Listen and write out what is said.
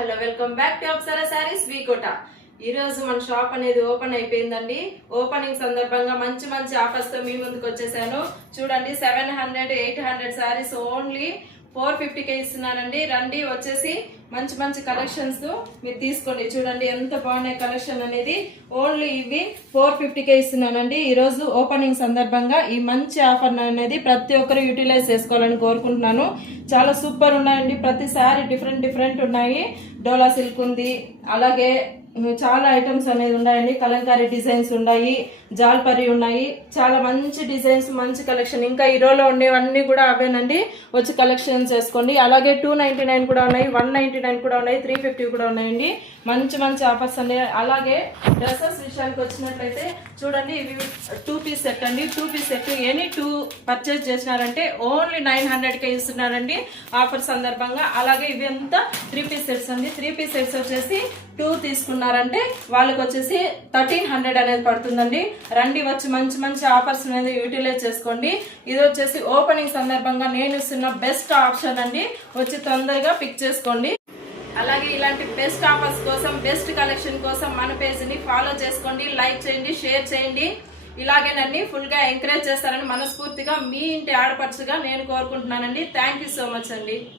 Hello welcome back to Apsara saris V Kota. ఈ రోజు మన షాప్ అనేది ఓపెన్ అయిపోయిందండి. ఓపెనింగ్ సందర్భంగా మంచి మంచి ఆఫర్స్ తో మీ ముందుకు వచ్చేసాను. చూడండి 700 800 సారీస్ ఓన్లీ 450కే ఇస్తున్నానండి. రండి వచ్చేసి మంచి మంచి కలెక్షన్స్ మీరు తీసుకోండి. చూడండి ఎంత బాగున్నాయి కలెక్షన్ అనేది. ఓన్లీ ఇవి 450కే ఇస్తున్నానండి. ఈ రోజు ఓపెనింగ్ సందర్భంగా ఈ మంచి ఆఫర్ అనేది ప్రతి ఒక్కరు యూటిలైజ్ చేసుకోవాలని కోరుకుంటున్నాను. చాలా సూపర్ ఉన్నాయండి. ప్రతిసారి డిఫరెంట్ ఉన్నాయి. డోలా సిల్క్ ఉంది, అలాగే చాలా ఐటమ్స్ అనేది ఉన్నాయండి. కలంకారీ డిజైన్స్ ఉన్నాయి, జాల్పరి ఉన్నాయి. చాలా మంచి డిజైన్స్, మంచి కలెక్షన్. ఇంకా ఈరోలో ఉండేవన్నీ కూడా అవేనండి. వచ్చి కలెక్షన్ చేసుకోండి. అలాగే 299 కూడా ఉన్నాయి, 199 కూడా ఉన్నాయి, 350 కూడా ఉన్నాయండి. మంచి మంచి ఆఫర్స్ అండి. అలాగే డ్రెస్సెస్ విషయానికి వచ్చినట్లయితే చూడండి, ఇవి 2 పీస్ సెట్ అండి. 2 పీస్ సెట్ ఎనీ 2 పర్చేజ్ చేసినారంటే ఓన్లీ 900కే ఇస్తున్నారండి ఆఫర్ సందర్భంగా. అలాగే ఇవి అంతా 3 పీస్ సెట్స్ అండి. 3 పీస్ సెట్స్ వచ్చేసి 2 తీసుకున్నారంటే వాళ్ళకి వచ్చేసి 1300 అనేది పడుతుందండి. రండి వచ్చి మంచి మంచి ఆఫర్స్ అనేది యూటిలైజ్ చేసుకోండి. ఇది వచ్చేసి ఓపెనింగ్ సందర్భంగా నేను ఇస్తున్న బెస్ట్ ఆప్షన్ అండి. వచ్చి తొందరగా పిక్ చేసుకోండి. అలాగే ఇలాంటి బెస్ట్ ఆఫర్స్ కోసం, బెస్ట్ కలెక్షన్ కోసం మన పేజ్ ని ఫాలో చేసుకోండి, లైక్ చేయండి, షేర్ చేయండి. ఇలాగే నన్ను ఫుల్ గా ఎంకరేజ్ చేస్తారని మనస్ఫూర్తిగా మీ ఇంటి ఆడపడుచుగా నేను కోరుకుంటున్నానండి. థ్యాంక్ యూ సో మచ్ అండి.